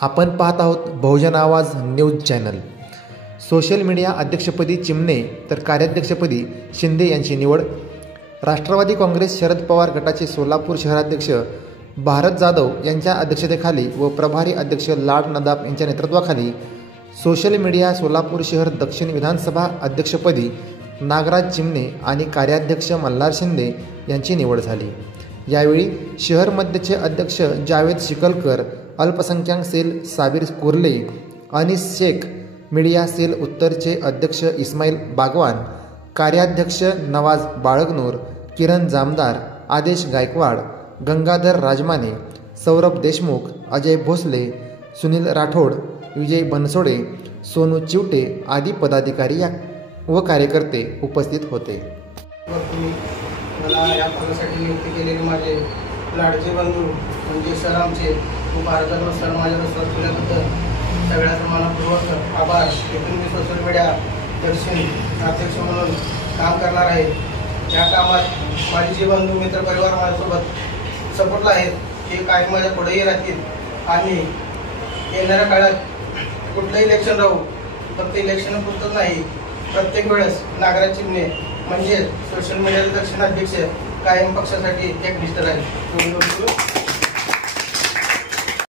आपण पाहत आहोत बहुजन आवाज न्यूज चॅनल। सोशल मीडिया अध्यक्षपदी चिमणे तर कार्याध्यक्षपदी शिंदे यांची निवड। राष्ट्रवादी काँग्रेस शरद पवार गटाचे सोलापूर शहराध्यक्ष भारत जाधव यांच्या अध्यक्षतेखाली व प्रभारी अध्यक्ष लाड नदाफ यांच्या नेतृत्वाखाली सोशल मीडिया सोलापूर शहर दक्षिण विधानसभा अध्यक्षपदी नागराज चिमणे आणि कार्याध्यक्ष मल्हार शिंदे यांची निवड झाली। यावेळी शहर मध्यचे अध्यक्ष जावेद शिकलकर, अल्पसंख्याक सेल साबिर कुर्ले, अनीस शेख, मीडिया सेल उत्तरचे अध्यक्ष इस्माईल बागवान, कार्याध्यक्ष नवाज बाळगनूर, किरण जामदार, आदेश गायकवाड, गंगाधर राजमाने, सौरभ देशमुख, अजय भोसले, सुनील राठोड, विजय बनसोडे, सोनू चिवटे आदी पदाधिकारी व कार्यकर्ते उपस्थित होते। मला या पदासाठी नियुक्ती केलेले माझे लाडचे बंधू म्हणजे सर आमचे खूप आदर सर माझ्या रस्त्यावर केल्याबद्दल सगळ्याचा मनापूर्वक आभार। इथून मी सोशल मीडिया दक्षिण अध्यक्ष म्हणून काम करणार आहे। या कामात माझे जे बंधू मित्र परिवार माझ्यासोबत सपोर्टला आहेत ते काय माझ्या पुढेही राहतील आणि येणाऱ्या काळात कुठलंही इलेक्शन राहू फक्त इलेक्शन पुरतच नाही, प्रत्येक वेळेस नागराज चिमणे म्हणजे सोशल मीडियाचे दक्षिण अध्यक्ष कायम पक्षासाठी एकनिष्ठ राहील।